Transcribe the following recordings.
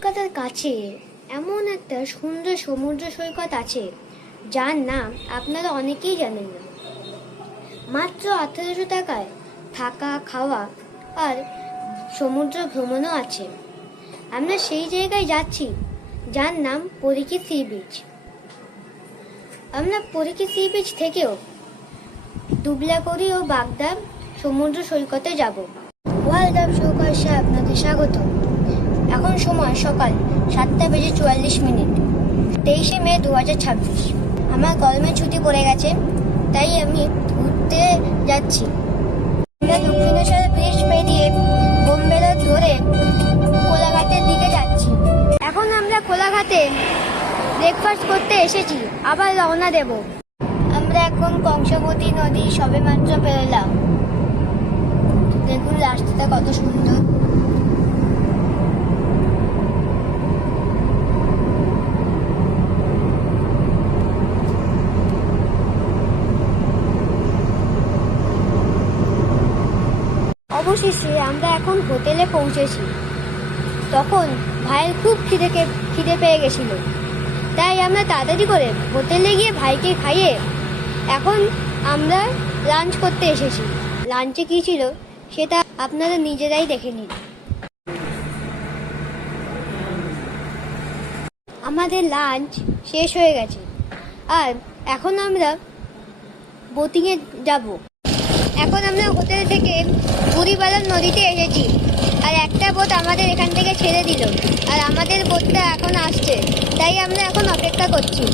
কলকাতার কাছে এমন একটা সুন্দর সমুদ্র সৈকত আছে যার নাম আপনারা অনেকেই জানেন না। মাত্র 1800 টাকায় থাকা খাওয়া আর সমুদ্র ভ্রমণও আছে। আমরা সেই জায়গায় যাচ্ছি যার নাম পরিকি সি বিচ। আমরা পরিকি সি বিচ থেকেও দুবলাকড়ি ও বাগদা সমুদ্র সৈকতে যাব। ওয়ার্ল্ড অফ সৌকর্ষে আপনাদের স্বাগত। এখন সময় সকাল 7:44। 23শে মে 2026। আমার গরমের ছুটি পড়ে গেছে, তাই আমি ঘুরতে যাচ্ছি। আমরা দক্ষিণেশ্বর ব্রিজ পেরিয়ে বোম্বে রোড ধরে কোলাঘাটের দিকে যাচ্ছি। এখন আমরা কোলাঘাটে ব্রেকফাস্ট করতে এসেছি, আবার রওনা দেব। আমরা এখন কংসাবতী নদী সবেমাত্র পেরোলাম। দেখুন রাস্তাটা কত সুন্দর। অবশেষে আমরা এখন হোটেলে পৌঁছেছি। তখন ভাইয়ের খুব খিদে পেয়ে গেছিল, তাই আমরা তাড়াতাড়ি করে হোটেলে গিয়ে ভাইকে খাইয়ে এখন আমরা লাঞ্চ করতে এসেছি। লাঞ্চে কি ছিল সেটা আপনারা নিজেরাই দেখে নিন। আমাদের লাঞ্চ শেষ হয়ে গেছে আর এখন আমরা বোটিংয়ে যাব। এখন আমরা হোটেল থেকে বুড়িবালার নদীতে এসেছি, আর একটা বোট আমাদের এখান থেকে ছেড়ে দিল, আর আমাদের বোটটা এখন আসছে, তাই আমরা এখন অপেক্ষা করছি।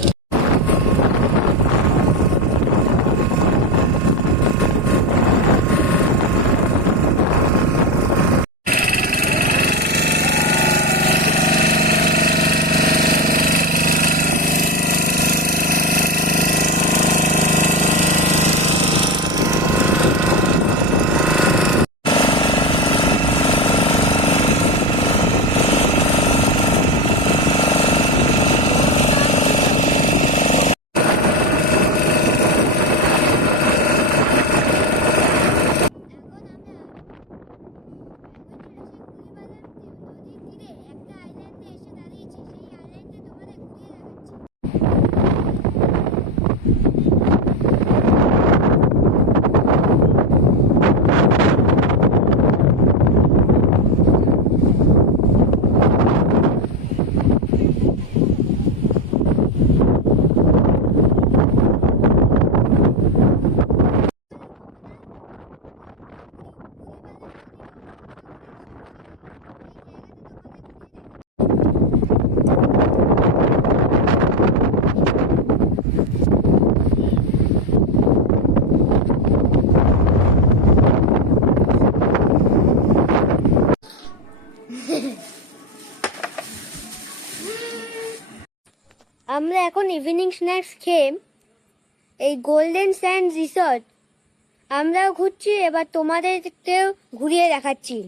আমরা এখন ইভিনিং স্ন্যাক্স খেয়ে এই গোল্ডেন স্যান্ড রিসর্ট আমরাও ঘুরছি, এবার তোমাদেরকেও ঘুরিয়ে দেখাচ্ছি।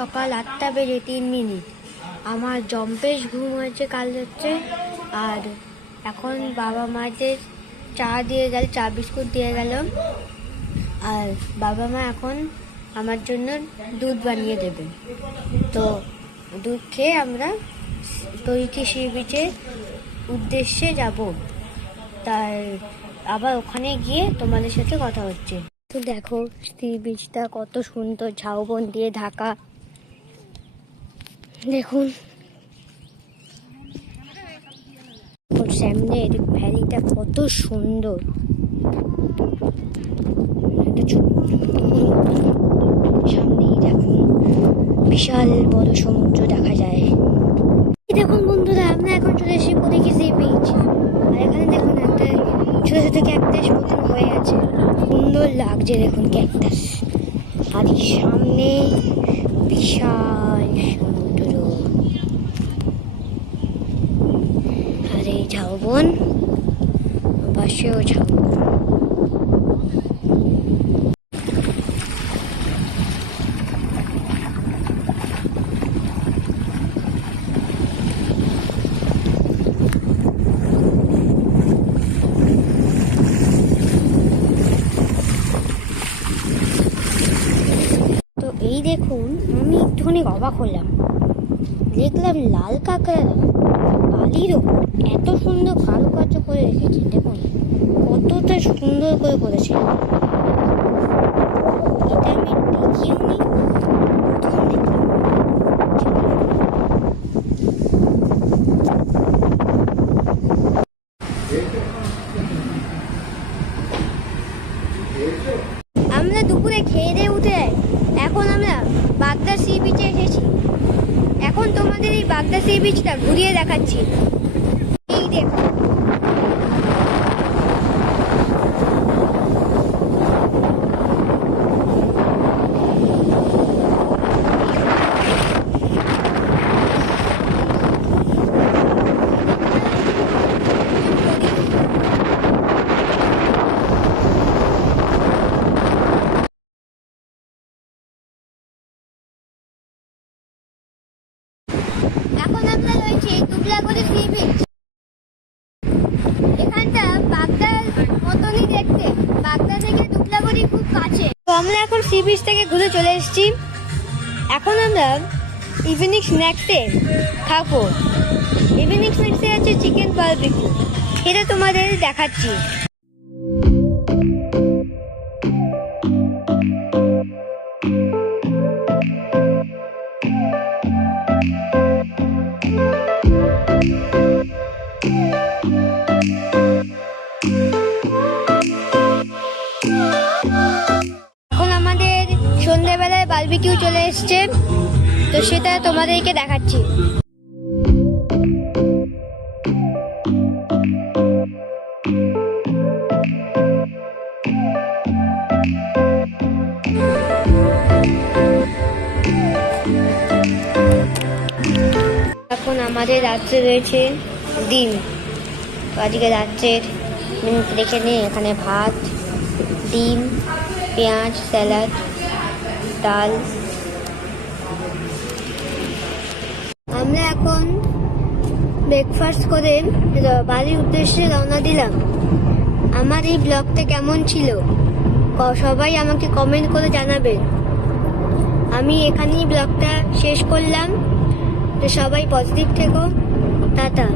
সকাল 8:03। আমার জম্পেশ ঘুম হয়েছে কাল হচ্ছে। আর এখন বাবা মাদের চা দিয়ে গেল, চা বিস্কুট দিয়ে গেল। আর বাবা মা এখন আমার জন্য দুধ বানিয়ে দেবে। তো দুধ খেয়ে আমরা তৈরি সি বিচের উদ্দেশ্যে যাব। তাই আবার ওখানে গিয়ে তোমাদের সাথে কথা হচ্ছে। তো দেখো সি বিচটা কত সুন্দর, ঝাউবন দিয়ে ঢাকা। দেখুন সামনে ভ্যালিটা কত সুন্দর। সামনেই দেখুন বিশাল বড় সমুদ্র দেখা যায়। দেখুন বন্ধুরা, আমরা এখন চলে এসেছি পদিঘি সি বিচ। আর এখানে দেখুন একটা ছোট ছোট ক্যাকটাস মতন হয়ে আছে, সুন্দর লাগছে। দেখুন ক্যাকটাস, আর সামনে বিশাল সমুদ্র। আর এই ঝাউবন, পাশেও ঝাউবন। এই দেখুন, আমি একটুখানি অবাক হলাম, দেখলাম লাল কাঁকড়ারা বালির ওপর এত সুন্দর কারুকার্য করে রেখেছে। দেখুন কতটা সুন্দর করে করেছে। এটা আমি দেখিও নি, প্রথম দেখলাম। আমরা দুপুরে খেয়ে দিয়ে উঠে এখন আমরা বাগদা সি বিচে এসেছি। এখন তোমাদের এই বাগদা সি বিচটা ঘুরিয়ে দেখাচ্ছি। এই দেখো, এখন আমরা রয়েছি দুবলাগড়ি সি বিচ। এখানটা বাগদার মতনই দেখতে, বাগদা থেকে দুবলাগড়ি খুব কাছে। তো আমরা এখন সি বিচ থেকে ঘুরে চলে এসেছি। এখন আমরা ইভিনিং স্ন্যাক্সে খাবো। ইভিনিং স্ন্যাক্সে আছে চিকেন বারবিকিউ, এটা তোমাদের দেখাচ্ছি। এখন আমাদের সন্ধ্যেবেলায় বারবিকিউ চলে এসছে, তো সেটা তোমাদেরকে দেখাচ্ছি। এখন আমাদের রাত্রে রয়েছে ডিম। আজকে রাত্রের মেনু দেখে নিই। এখানে ভাত, ডিম, পেঁয়াজ, স্যালাড, ডাল। আমরা এখন ব্রেকফাস্ট করে বাড়ির উদ্দেশ্যে রওনা দিলাম। আমার এই ব্লগটা কেমন ছিল সবাই আমাকে কমেন্ট করে জানাবেন। আমি এখানেই ব্লগটা শেষ করলাম। তো সবাই পজিটিভ থেকো, টাটা।